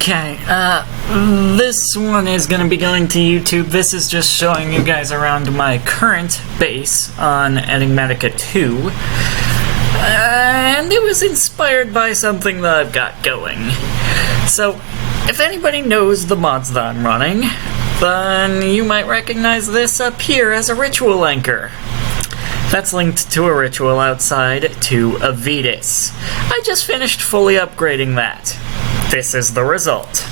Okay, this one is going to be going to YouTube. This is just showing you guys around my current base on Enigmatica 2. And it was inspired by something that I've got going. So, if anybody knows the mods that I'm running, then you might recognize this up here as a ritual anchor. That's linked to a ritual outside to Avitus. I just finished fully upgrading that. This is the result.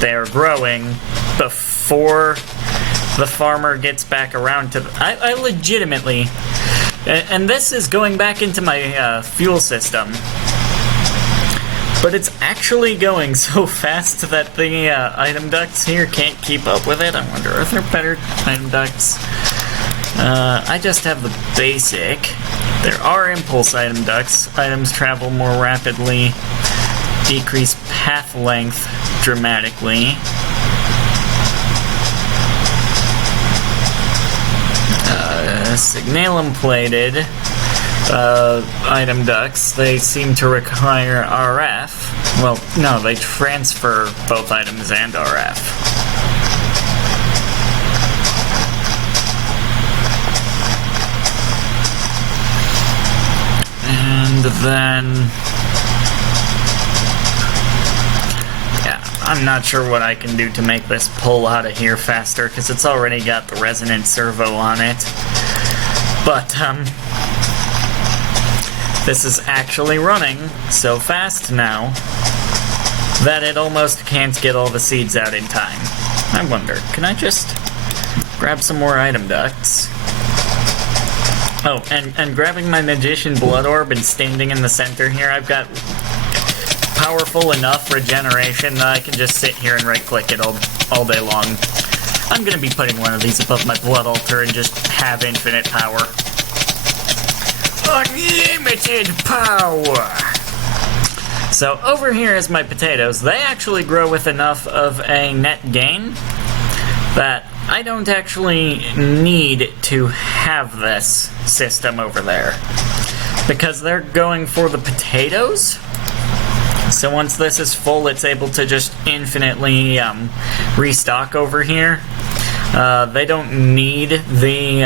They're growing before the farmer gets back around to I legitimately... And this is going back into my fuel system. But it's actually going so fast that the item ducts here can't keep up with it. I wonder, are there better item ducts? I just have the basic. There are impulse item ducts. Items travel more rapidly, decrease path length dramatically. Signalum plated item ducts, they seem to require RF. Well, no, they transfer both items and RF. And then... yeah, I'm not sure what I can do to make this pull out of here faster, because it's already got the resonant servo on it. But, this is actually running so fast now that it almost can't get all the seeds out in time. I wonder, can I just grab some more item ducts? Oh, and grabbing my Magician Blood Orb and standing in the center here, I've got powerful enough regeneration that I can just sit here and right-click it all day long. I'm gonna be putting one of these above my blood altar and just have infinite power. Unlimited power! So over here is my potatoes. They actually grow with enough of a net gain that I don't actually need to have this system over there. Because they're going for the potatoes. So once this is full, it's able to just infinitely restock over here. They don't need the,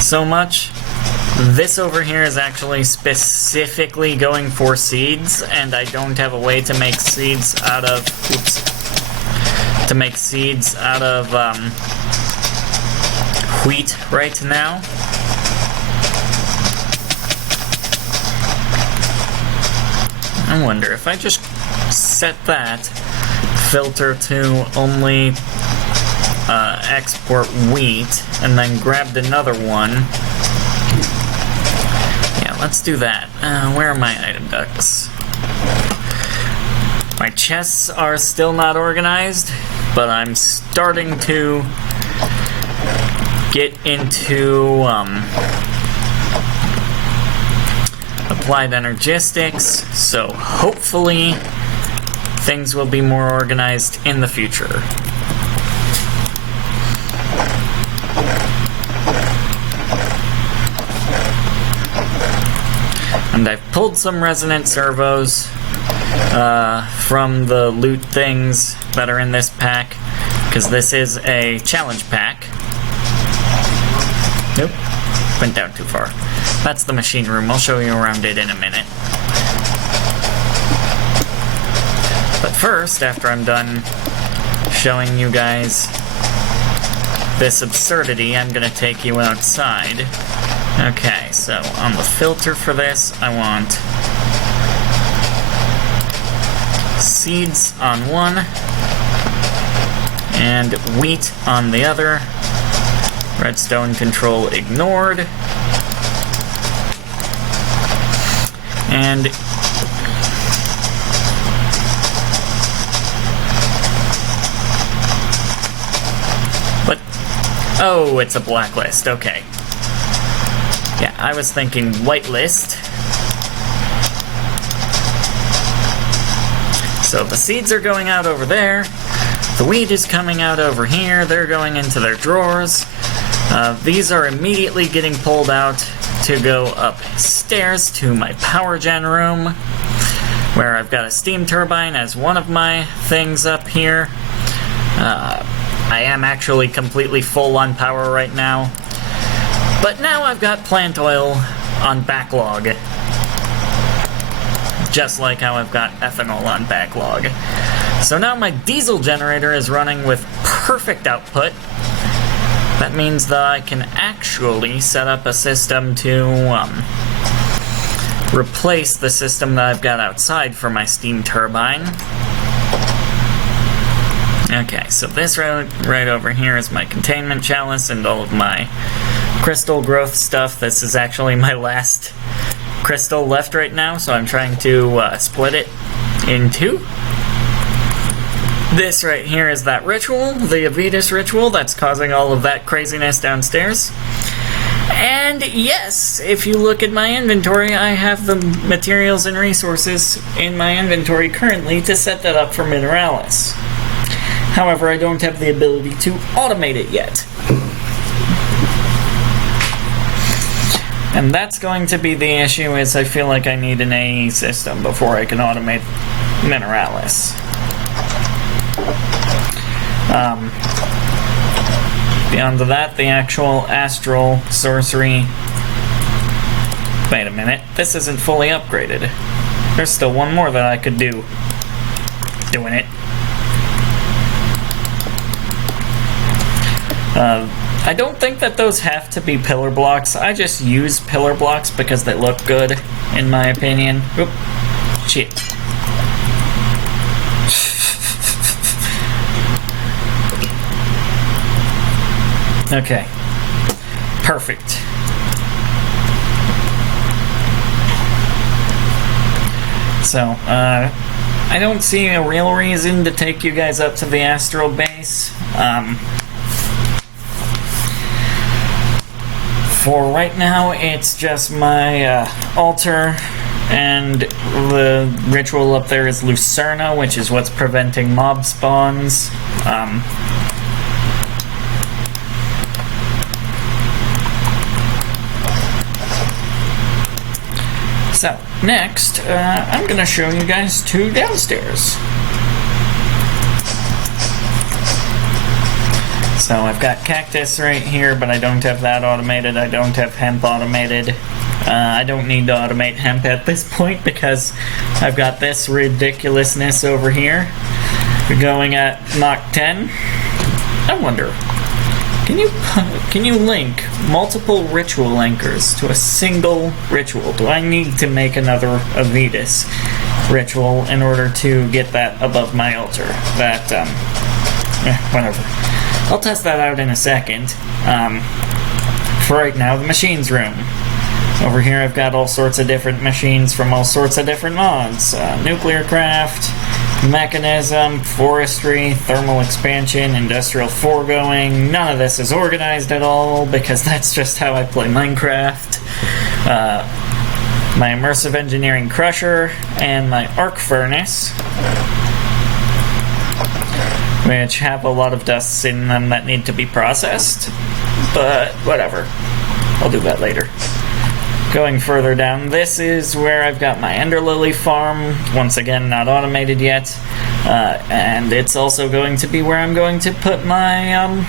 so much. This over here is actually specifically going for seeds, and I don't have a way to make seeds out of, wheat right now. I wonder if I just set that filter to only export wheat and then grabbed another one. Yeah, let's do that. Where are my item ducts? My chests are still not organized, but I'm starting to get into applied energistics, so hopefully things will be more organized in the future. And I've pulled some resonant servos from the loot things that are in this pack, because this is a challenge pack. Nope, went down too far. That's the machine room. I'll show you around it in a minute. But first, after I'm done showing you guys this absurdity, I'm gonna take you outside. Okay, so on the filter for this, I want seeds on one and wheat on the other. Redstone control ignored. And what? Oh, it's a blacklist. Okay. Yeah, I was thinking whitelist. So the seeds are going out over there. The wheat is coming out over here. They're going into their drawers. These are immediately getting pulled out to go upstairs to my power gen room, where I've got a steam turbine as one of my things up here. I am actually completely full on power right now, but now I've got plant oil on backlog, just like how I've got ethanol on backlog. So now my diesel generator is running with perfect output. That means that I can actually set up a system to replace the system that I've got outside for my steam turbine. Okay, so this right over here is my containment chalice and all of my crystal growth stuff. This is actually my last crystal left right now, so I'm trying to split it in two. This right here is that ritual, the Avitus ritual, that's causing all of that craziness downstairs. And yes, if you look at my inventory, I have the materials and resources in my inventory currently to set that up for Mineralis. However, I don't have the ability to automate it yet. And that's going to be the issue, is I feel like I need an AE system before I can automate Mineralis. Beyond that, the actual astral sorcery... Wait a minute, this isn't fully upgraded. There's still one more that I could do. Doing it. I don't think that those have to be pillar blocks. I just use pillar blocks because they look good, in my opinion. Oop. Shit. Okay. Perfect. So, I don't see a real reason to take you guys up to the astral base. For right now, it's just my altar, and the ritual up there is Lucerna, which is what's preventing mob spawns. So, next, I'm going to show you guys two downstairs. So I've got cactus right here, but I don't have that automated. I don't have hemp automated. I don't need to automate hemp at this point because I've got this ridiculousness over here. We're going at Mach 10. I wonder, can you link multiple ritual anchors to a single ritual? Do I need to make another Avitus ritual in order to get that above my altar? That, whatever. I'll test that out in a second. For right now, the machines room. Over here I've got all sorts of different machines from all sorts of different mods. Nuclear craft, mechanism, forestry, thermal expansion, industrial foregoing. None of this is organized at all because that's just how I play Minecraft. My immersive engineering crusher and my arc furnace, which have a lot of dusts in them that need to be processed, but whatever. I'll do that later. Going further down, this is where I've got my Ender Lily farm, once again not automated yet, and it's also going to be where I'm going to put my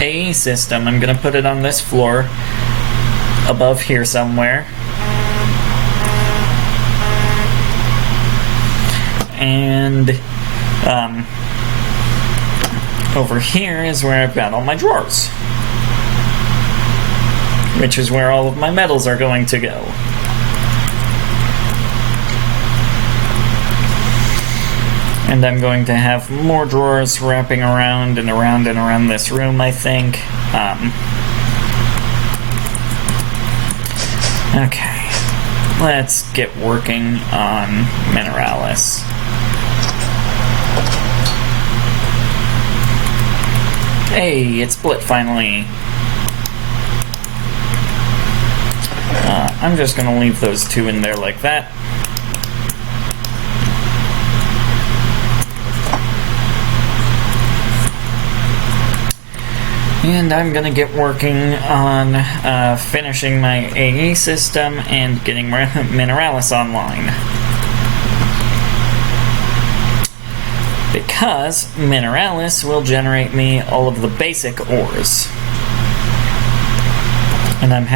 AE system. I'm going to put it on this floor, above here somewhere. And over here is where I've got all my drawers, which is where all of my metals are going to go. And I'm going to have more drawers wrapping around and around and around this room, I think. Okay, let's get working on Mineralis. Hey, it's split finally. I'm just gonna leave those two in there like that. And I'm gonna get working on finishing my AE system and getting Mineralis online. Because Mineralis will generate me all of the basic ores. And I'm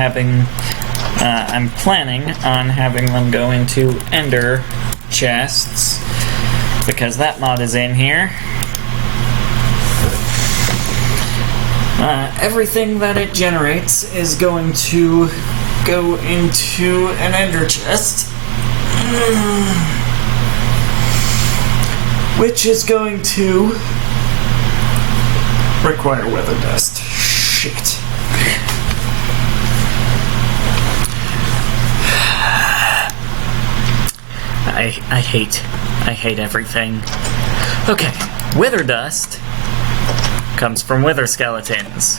planning on having them go into ender chests, because that mod is in here. Everything that it generates is going to go into an ender chest, which is going to require weather dust. Shit. I hate everything. Okay, wither dust comes from wither skeletons.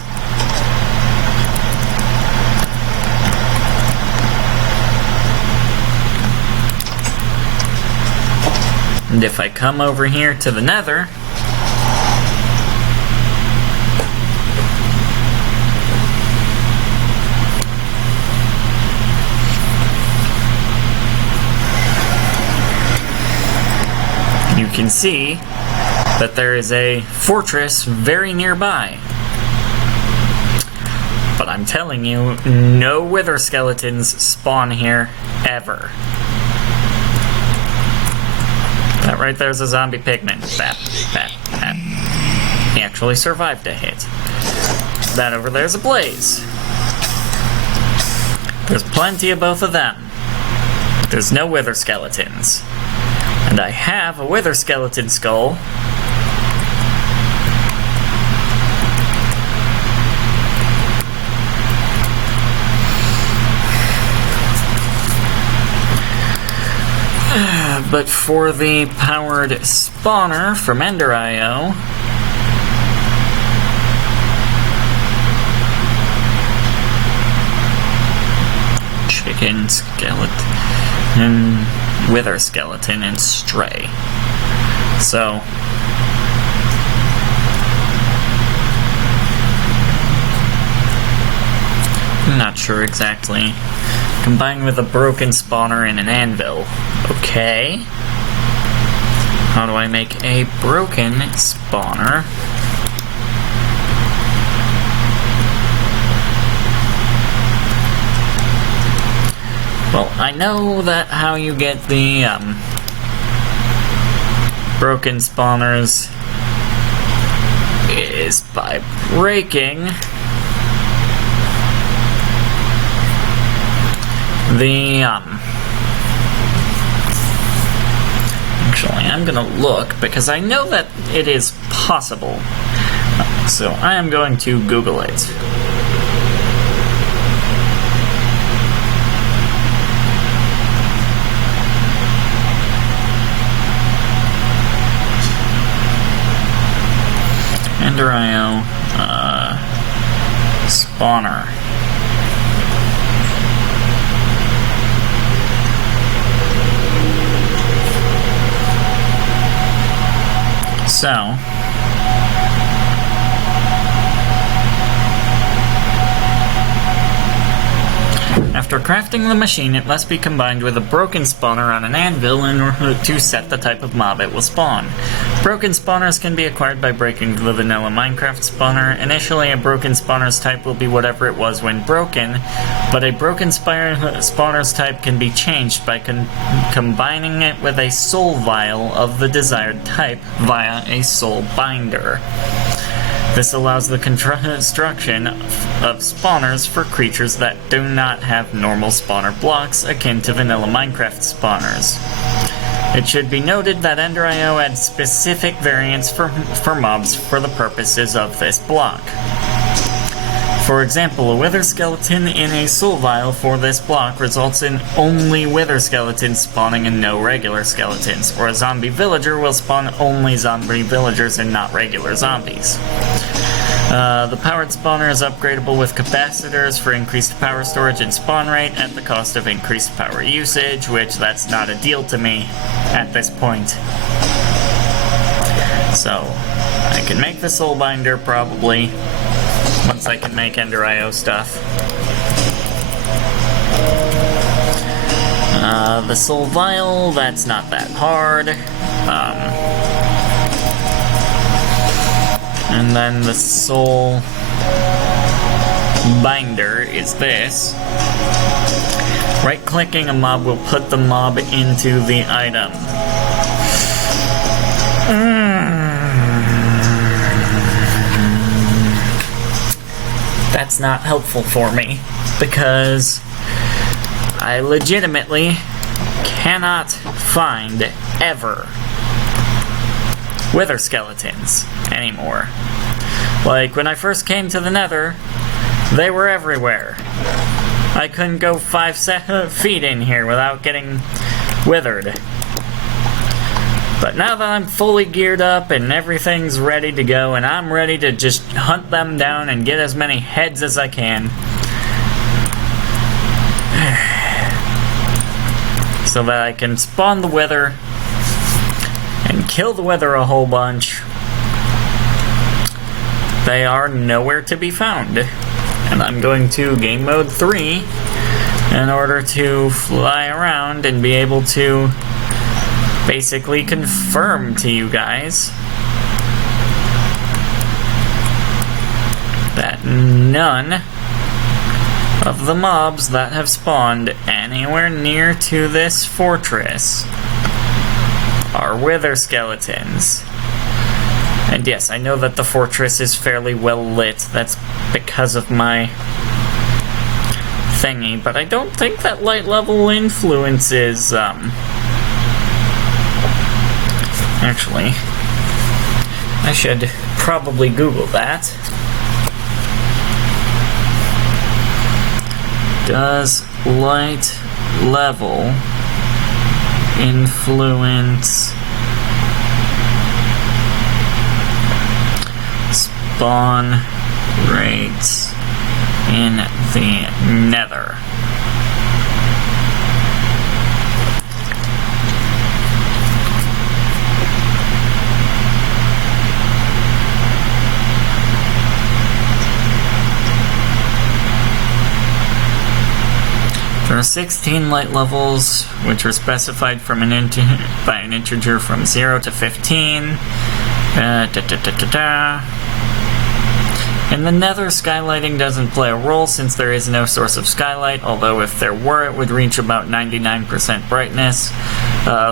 And if I come over here to the nether, you can see that there is a fortress very nearby. But I'm telling you, no wither skeletons spawn here, ever. That right there's a zombie pigman. That. He actually survived a hit. That over there's a blaze. There's plenty of both of them. There's no wither skeletons. And I have a wither skeleton skull. But for the powered spawner from Ender.io, chicken skeleton, wither skeleton, and stray. So I'm not sure exactly. Combined with a broken spawner and an anvil. Okay. How do I make a broken spawner? Well, I know that how you get the broken spawners is by breaking the actually, I'm gonna look because I know that it is possible. So I am going to Google it. Ender.io spawner. So, after crafting the machine, it must be combined with a broken spawner on an anvil in order to set the type of mob it will spawn. Broken spawners can be acquired by breaking the vanilla Minecraft spawner. Initially, a broken spawner's type will be whatever it was when broken, but a broken spawner's type can be changed by combining it with a soul vial of the desired type via a soul binder. This allows the construction of spawners for creatures that do not have normal spawner blocks akin to vanilla Minecraft spawners. It should be noted that Ender.io adds specific variants for mobs for the purposes of this block. For example, a wither skeleton in a soul vial for this block results in only wither skeletons spawning and no regular skeletons, or a zombie villager will spawn only zombie villagers and not regular zombies. The powered spawner is upgradable with capacitors for increased power storage and spawn rate at the cost of increased power usage, which that's not a deal to me at this point. So, I can make the soul binder probably, once I can make Ender IO stuff. The Soul Vial, that's not that hard. And then the Soul Binder is this. Right-clicking a mob will put the mob into the item. That's not helpful for me, because I legitimately cannot find, ever, wither skeletons anymore. Like, when I first came to the Nether, they were everywhere. I couldn't go 5 feet in here without getting withered. But now that I'm fully geared up and everything's ready to go, and I'm ready to just hunt them down and get as many heads as I can, so that I can spawn the wither and kill the wither a whole bunch, they are nowhere to be found. And I'm going to game mode 3 in order to fly around and be able to basically confirm to you guys that none of the mobs that have spawned anywhere near to this fortress are wither skeletons. And yes, I know that the fortress is fairly well lit. That's because of my thingy, but I don't think that light level influence is, actually, I should probably Google that. Does light level influence spawn rates in the Nether? There are 16 light levels, which are specified from by an integer from 0 to 15. In the Nether, skylighting doesn't play a role since there is no source of skylight, although if there were, it would reach about 99% brightness.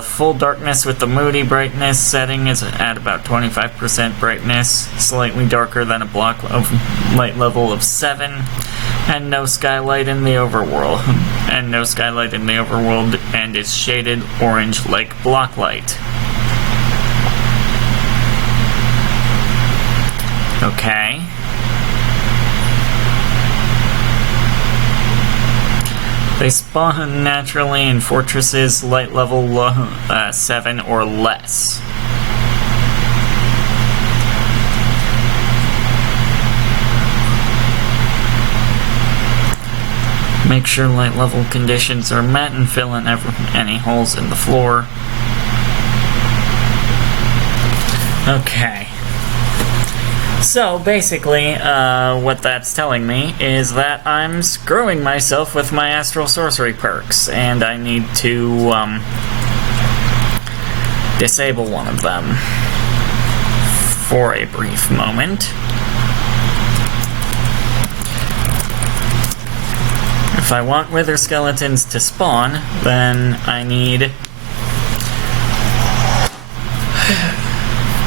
Full darkness with the moody brightness setting is at about 25% brightness, slightly darker than a block of light level of 7, and no skylight in the overworld. And is shaded orange like block light. Okay. They spawn naturally in fortresses light level 7 or less. Make sure light level conditions are met and fill in any holes in the floor. Okay. So basically, what that's telling me is that I'm screwing myself with my Astral Sorcery perks, and I need to disable one of them for a brief moment. If I want wither skeletons to spawn, then I need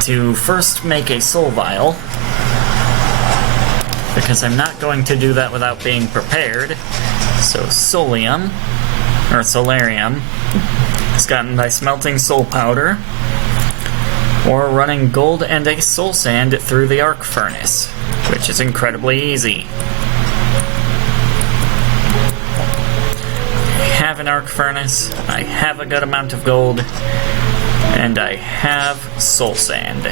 to first make a soul vial, because I'm not going to do that without being prepared. So Solium, or Solarium, is gotten by smelting soul powder, or running gold and a soul sand through the arc furnace, which is incredibly easy. I have an arc furnace, I have a good amount of gold, and I have soul sand.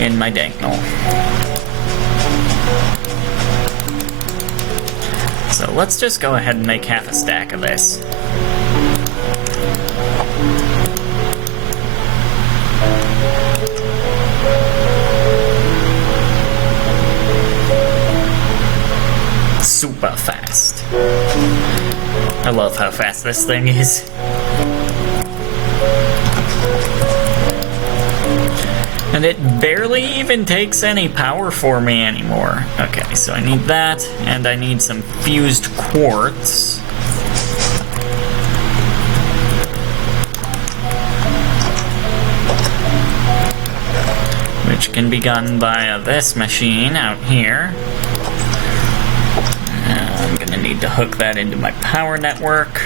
In my danknel. So let's just go ahead and make half a stack of this. super fast. I love how fast this thing is. And it barely even takes any power for me anymore. Okay, so I need that, and I need some fused quartz. Which can be done by this machine out here. I'm gonna need to hook that into my power network.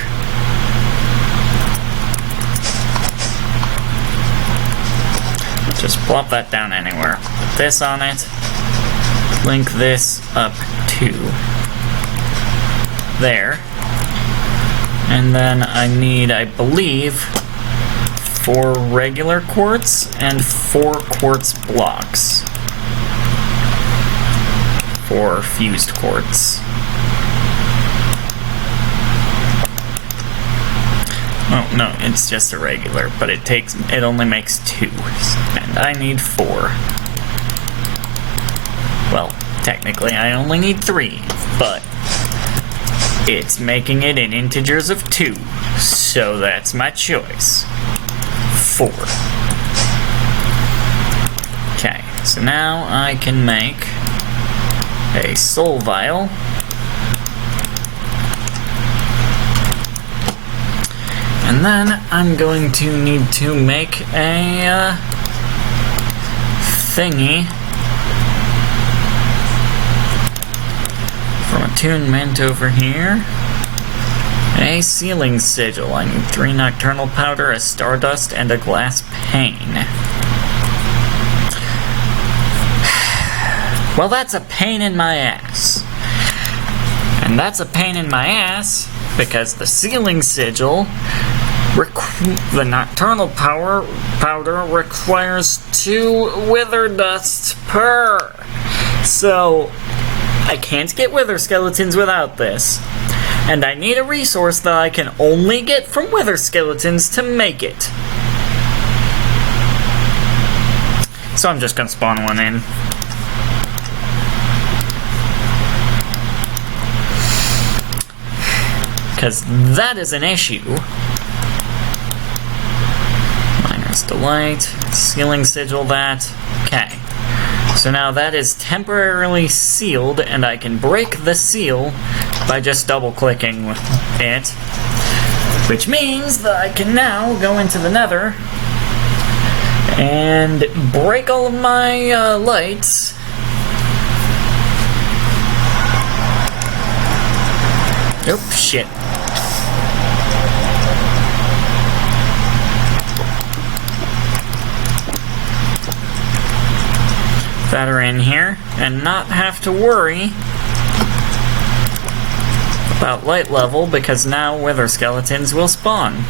Just plop that down anywhere. Put this on it. Link this up to there. And then I need, I believe, 4 regular quartz and 4 quartz blocks for fused quartz. Oh, no, it's just a regular, but it only makes 2, and I need 4. Well, technically I only need 3, but it's making it in integers of 2, so that's my choice. 4. Okay, so now I can make a soul vial. And then I'm going to need to make a thingy from attunement over here. A sealing sigil. I need 3 nocturnal powder, a stardust, and a glass pane. Well, that's a pain in my ass. And that's a pain in my ass because the sealing sigil, the nocturnal powder requires 2 wither dusts per. So I can't get wither skeletons without this. And I need a resource that I can only get from wither skeletons to make it. So I'm just gonna spawn one in. Because that is an issue. Miner's Delight, sealing sigil that. Okay. So now that is temporarily sealed, and I can break the seal by just double-clicking it. Which means that I can now go into the Nether and break all of my lights. Oh, shit. That are in here, and not have to worry about light level, because now wither skeletons will spawn.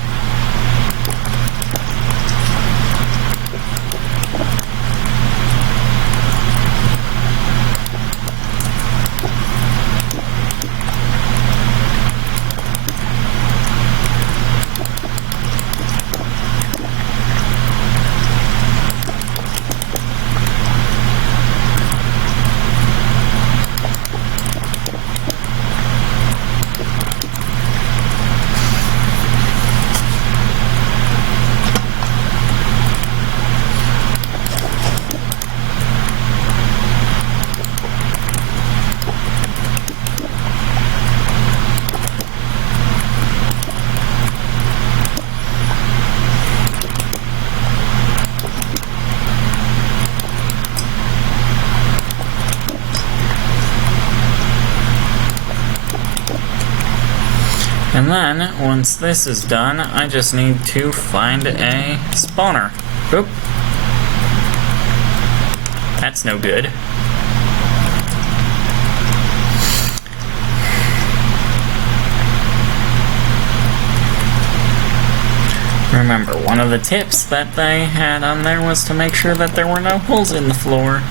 And then, once this is done, I just need to find a spawner. Oop. That's no good. Remember, one of the tips that they had on there was to make sure that there were no holes in the floor.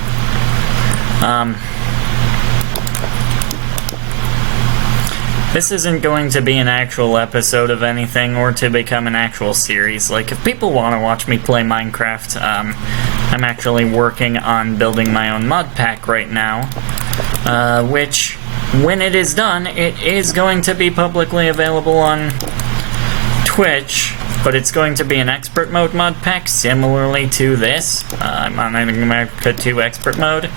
This isn't going to be an actual episode of anything or to become an actual series. Like, if people want to watch me play Minecraft, I'm actually working on building my own mod pack right now, which when it is done, it is going to be publicly available on Twitch, but it's going to be an expert mode mod pack, similarly to this. I'm on Enigmatica 2 expert mode.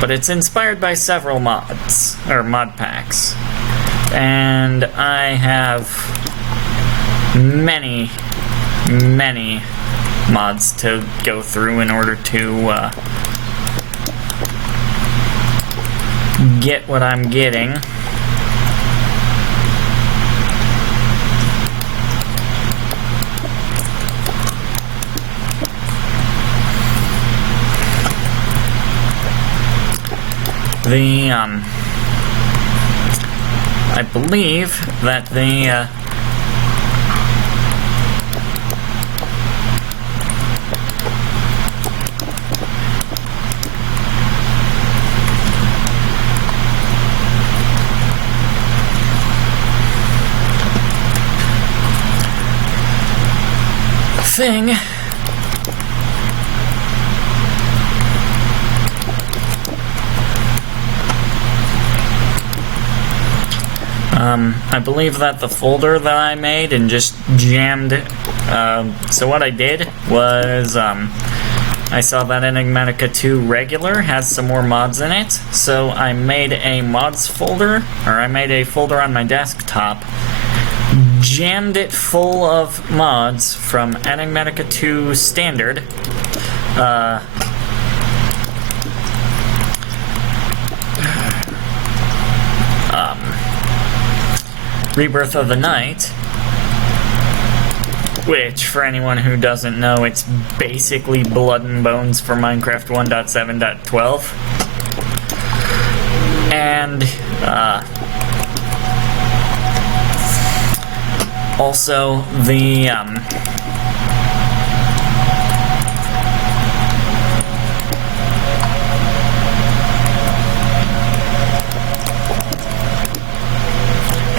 But it's inspired by several mods, or mod packs. And I have many mods to go through in order to get what I'm getting. I believe that the thing I believe that the folder that I made and just jammed, so what I did was, I saw that Enigmatica 2 regular has some more mods in it, so I made a mods folder, or I made a folder on my desktop, jammed it full of mods from Enigmatica 2 Standard, Rebirth of the Night, which, for anyone who doesn't know, it's basically Blood and Bones for Minecraft 1.7.12. And, also the,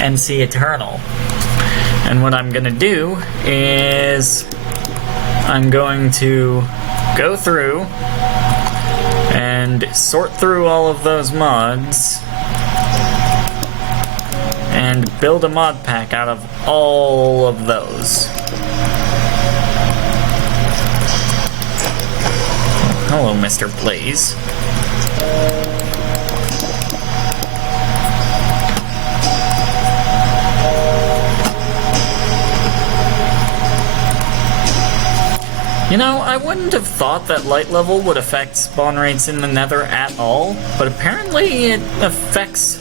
NC Eternal. And what I'm gonna do is I'm going to go through and sort through all of those mods and build a mod pack out of all of those. Hello, Mr. Blaze. You know, I wouldn't have thought that light level would affect spawn rates in the Nether at all, but apparently it affects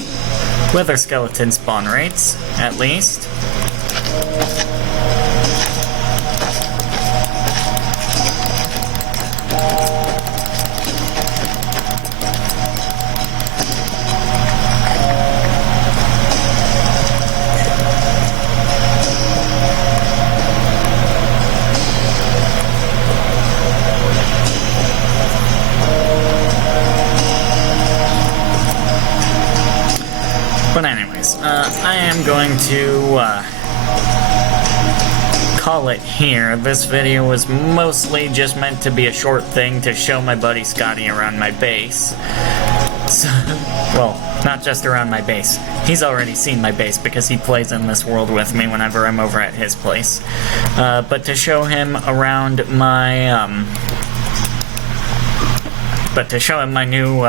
wither skeleton spawn rates, at least. But anyways, I am going to call it here. This video was mostly just meant to be a short thing to show my buddy Scotty around my base. So, well, not just around my base. He's already seen my base because he plays in this world with me whenever I'm over at his place. But to show him around my, but to show him my new,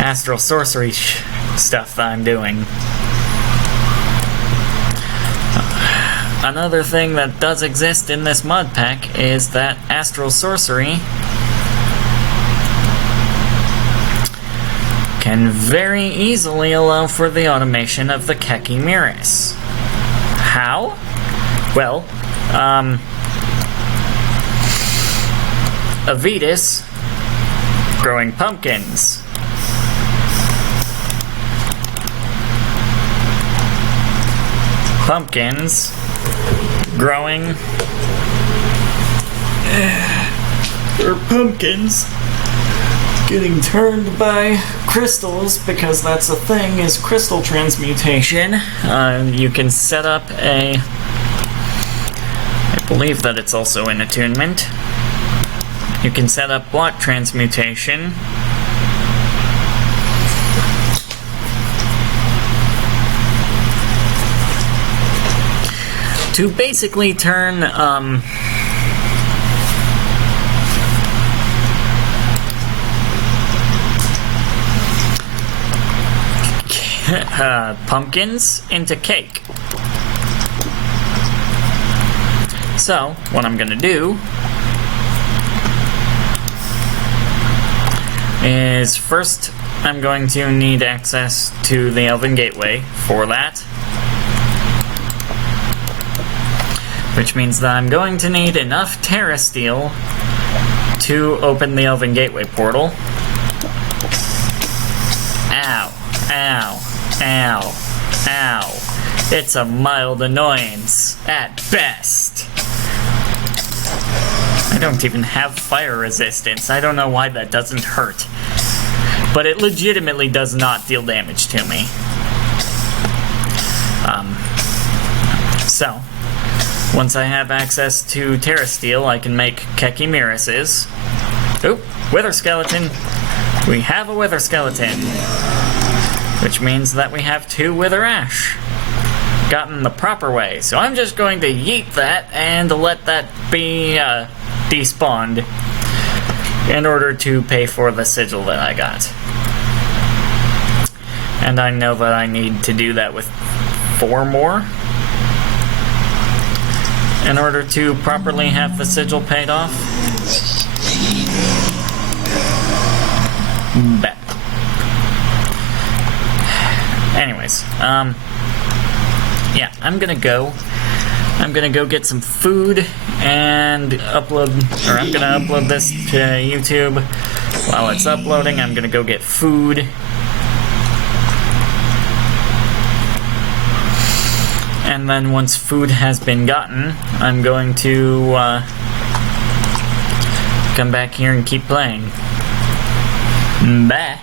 astral sorcery stuff that I'm doing. Another thing that does exist in this mod pack is that astral sorcery can very easily allow for the automation of the Keki Miris. How? Well, Avitus growing pumpkins. Pumpkins growing, or pumpkins getting turned by crystals, because that's a thing, is crystal transmutation. You can set up a believe that it's also in attunement. You can set up block transmutation. To basically turn pumpkins into cake. So, what I'm gonna do is first I'm going to need access to the Elven Gateway for that. Which means that I'm going to need enough Terra Steel to open the Elven Gateway portal. Ow, ow, ow, ow. It's a mild annoyance, at best. I don't even have fire resistance. I don't know why that doesn't hurt. But it legitimately does not deal damage to me. So, once I have access to Terra Steel, I can make Keki Mirises. Oop, Wither Skeleton. We have a Wither Skeleton. Which means that we have 2 Wither Ash. Gotten the proper way. So I'm just going to yeet that and let that be despawned in order to pay for the sigil that I got. And I know that I need to do that with 4 more in order to properly have the sigil paid off. Bet. Anyways, yeah, I'm gonna go get some food and upload, or I'm gonna upload this to YouTube. While it's uploading, I'm gonna go get food. And then once food has been gotten, I'm going to come back here and keep playing. Bye.